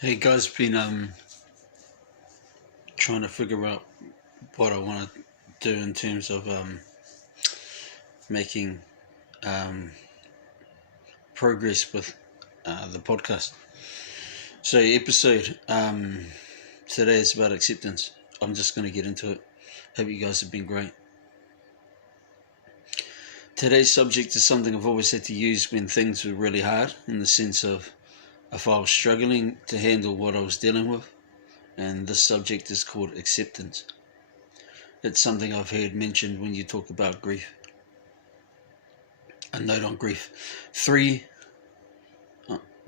Hey guys, been trying to figure out what I want to do in terms of making um, progress with the podcast. So episode today is about acceptance. I'm just going to get into it. Hope you guys have been great. Today's subject is something I've always had to use when things were really hard, in the sense of if I was struggling to handle what I was dealing with, and this subject is called acceptance. It's something I've heard mentioned when you talk about grief. A note on grief.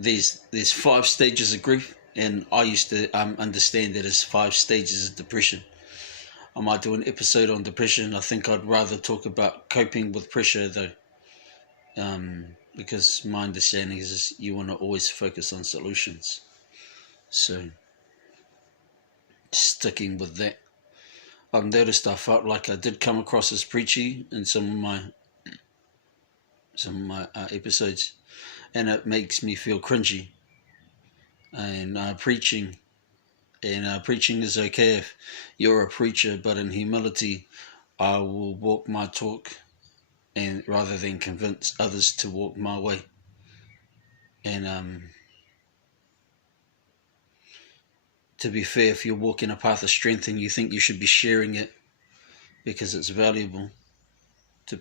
There's 5 stages of grief, and I used to understand that as 5 stages of depression. I might do an episode on depression. I think I'd rather talk about coping with pressure though, because my understanding is you want to always focus on solutions. So sticking with that, I've noticed I felt like I did come across as preachy in some of my episodes, and it makes me feel cringy. And preaching is okay if you're a preacher, but in humility, I will walk my talk, and rather than convince others to walk my way. And to be fair, if you're walking a path of strength and you think you should be sharing it because it's valuable to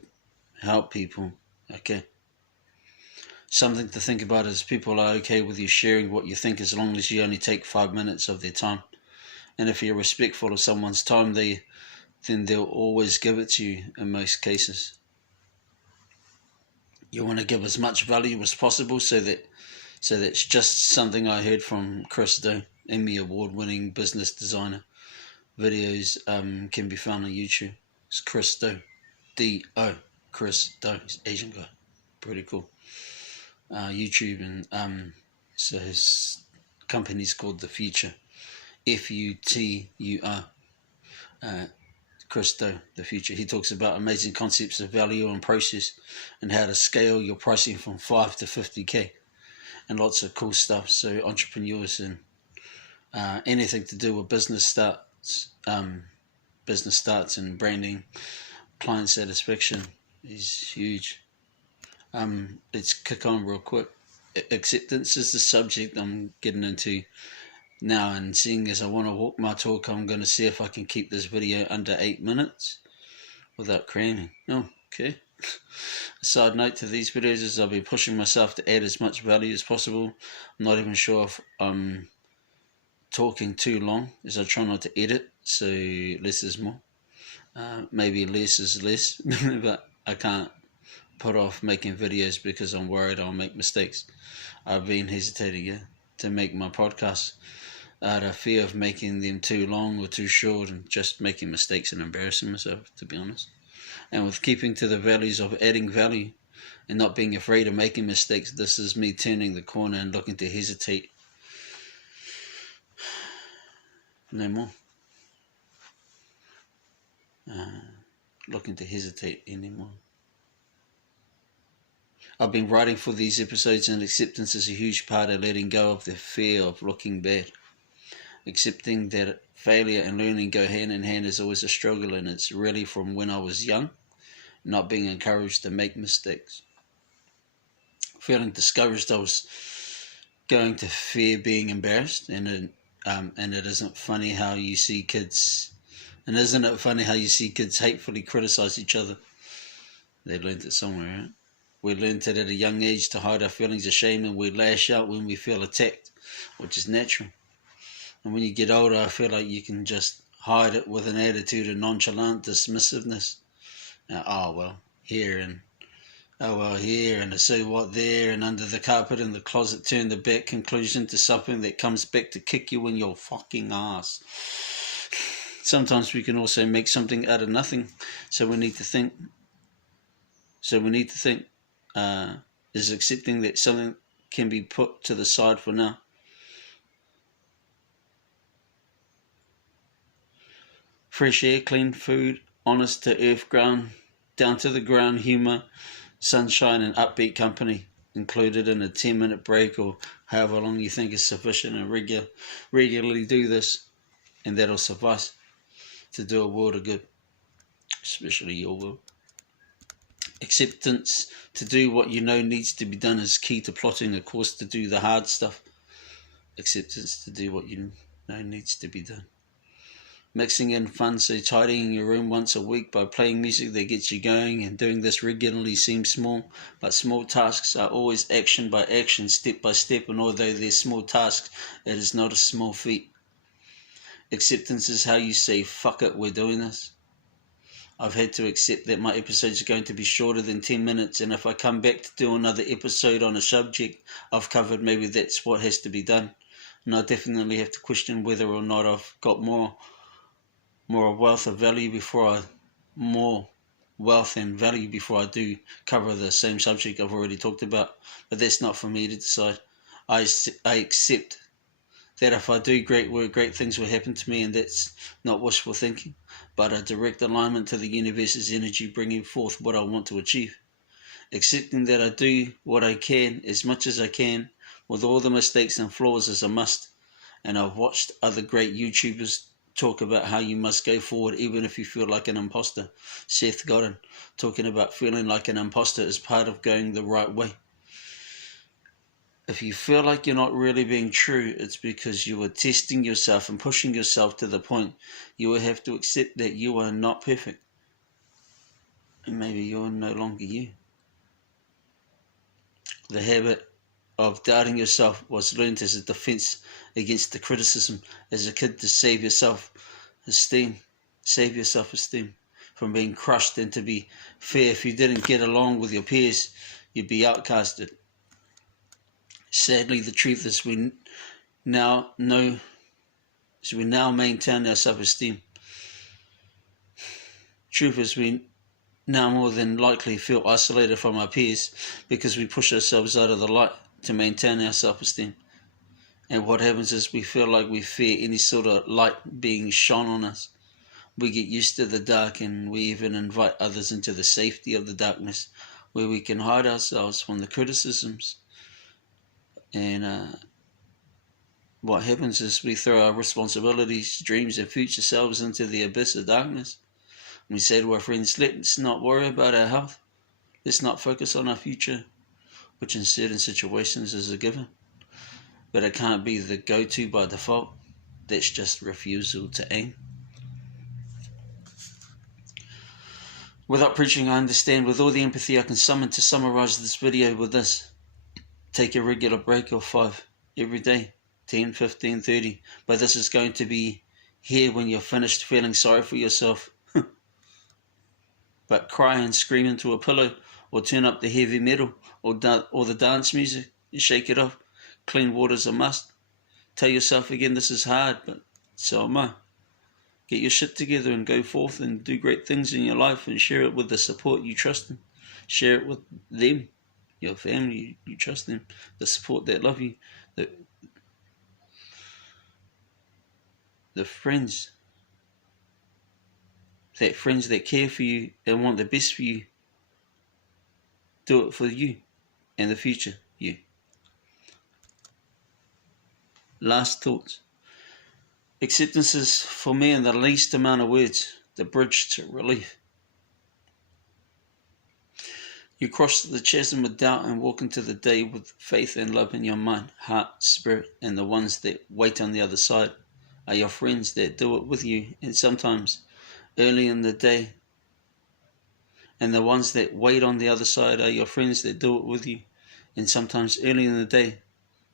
help people, okay. Something to think about is people are okay with you sharing what you think as long as you only take 5 minutes of their time. And if you're respectful of someone's time, then they'll always give it to you in most cases. You want to give as much value as possible, so that's just something I heard from Chris Do, Emmy award-winning business designer. Videos can be found on YouTube. It's Chris Do, D-O, Chris Do. He's an Asian guy, pretty cool. YouTube, and so his company's called The Futur, Futur. Chris Do, The Futur. He talks about amazing concepts of value and process, and how to scale your pricing from 5 to 50k, and lots of cool stuff. So entrepreneurs and anything to do with business starts and branding, client satisfaction is huge. Let's kick on real quick. Acceptance is the subject I'm getting into now, and seeing as I want to walk my talk, I'm going to see if I can keep this video under 8 minutes without cramming. Oh, okay. A side note to these videos is I'll be pushing myself to add as much value as possible. I'm not even sure if I'm talking too long, as I try not to edit, so less is more. Maybe less is less, but I can't put off making videos because I'm worried I'll make mistakes. I've been hesitating to make my podcasts out of fear of making them too long or too short, and just making mistakes and embarrassing myself, to be honest. And with keeping to the values of adding value and not being afraid of making mistakes, this is me turning the corner and looking to hesitate no more. Looking to hesitate anymore. I've been writing for these episodes, and acceptance is a huge part of letting go of the fear of looking bad. Accepting that failure and learning go hand in hand is always a struggle, and it's really from when I was young, not being encouraged to make mistakes. Feeling discouraged, I was going to fear being embarrassed, and it isn't funny how you see kids, and isn't it funny how you see kids hatefully criticize each other? They learned it somewhere, right? We learned it at a young age to hide our feelings of shame, and we lash out when we feel attacked, which is natural. And when you get older, I feel like you can just hide it with an attitude of nonchalant dismissiveness. Here, and so what there, and under the carpet in the closet, turn the back conclusion to something that comes back to kick you in your fucking ass. Sometimes we can also make something out of nothing, so we need to think. Is accepting that something can be put to the side for now. Fresh air, clean food, honest to earth ground, down to the ground humour, sunshine and upbeat company included in a 10-minute break, or however long you think is sufficient, and regularly do this, and that'll suffice to do a world of good, especially your world. Acceptance to do what you know needs to be done is key to plotting a course to do the hard stuff. Acceptance to do what you know needs to be done. Mixing in fun, so tidying your room once a week by playing music that gets you going, and doing this regularly seems small, but small tasks are always action by action, step by step, and although they're small tasks, it is not a small feat. Acceptance is how you say, fuck it, we're doing this. I've had to accept that my episodes are going to be shorter than 10 minutes, and if I come back to do another episode on a subject I've covered, maybe that's what has to be done. And I definitely have to question whether or not I've got more wealth and value before I do cover the same subject I've already talked about. But that's not for me to decide. I accept that if I do great work, great things will happen to me, and that's not wishful thinking, but a direct alignment to the universe's energy bringing forth what I want to achieve. Accepting that I do what I can, as much as I can, with all the mistakes and flaws, is a must. And I've watched other great YouTubers talk about how you must go forward even if you feel like an imposter. Seth Godin talking about feeling like an imposter is part of going the right way. If you feel like you're not really being true, it's because you are testing yourself and pushing yourself to the point you will have to accept that you are not perfect. And maybe you're no longer you. The habit of doubting yourself was learned as a defense against the criticism as a kid to save your self-esteem from being crushed. And to be fair, if you didn't get along with your peers, you'd be outcasted. Sadly, the truth is we now maintain our self-esteem. Truth is we now more than likely feel isolated from our peers because we push ourselves out of the light to maintain our self-esteem. And what happens is we feel like we fear any sort of light being shone on us. We get used to the dark, and we even invite others into the safety of the darkness where we can hide ourselves from the criticisms. And what happens is we throw our responsibilities, dreams, and future selves into the abyss of darkness. We say to our friends, let's not worry about our health. Let's not focus on our future, which in certain situations is a given. But it can't be the go-to by default. That's just refusal to aim. Without preaching, I understand with all the empathy I can summon to summarize this video with this. Take a regular break of 5 every day, 10, 15, 30. But this is going to be here when you're finished feeling sorry for yourself. But cry and scream into a pillow, or turn up the heavy metal, or the dance music, and shake it off. Clean water's a must. Tell yourself again this is hard, but so am I. Get your shit together and go forth and do great things in your life, and share it with the support you trust in. Share it with them. Your family, you trust them, the support that love you, the friends that care for you and want the best for you. Do it for you and the future you. Last thoughts. Acceptance is, for me, in the least amount of words, the bridge to relief. You cross the chasm of doubt and walk into the day with faith and love in your mind, heart, spirit, and the ones that wait on the other side are your friends that do it with you, and sometimes early in the day. And the ones that wait on the other side are your friends that do it with you, and sometimes early in the day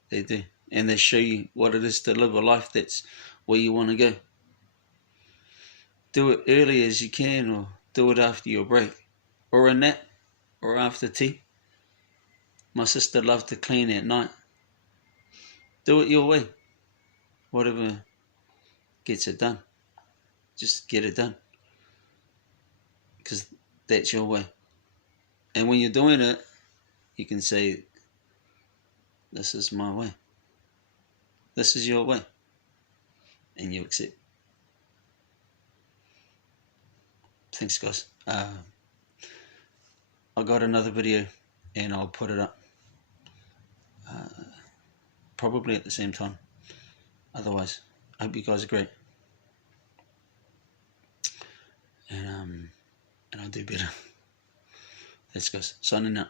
they do. And they show you what it is to live a life that's where you want to go. Do it early as you can, or do it after your break, or a nap, or after tea. My sister loved to clean at night. Do it your way. Whatever gets it done. Just get it done. Because that's your way. And when you're doing it, you can say, this is my way. This is your way. And you accept. Thanks, guys. I got another video and I'll put it up. probably at the same time. Otherwise, I hope you guys are great. And I'll do better. Let's go. Signing out.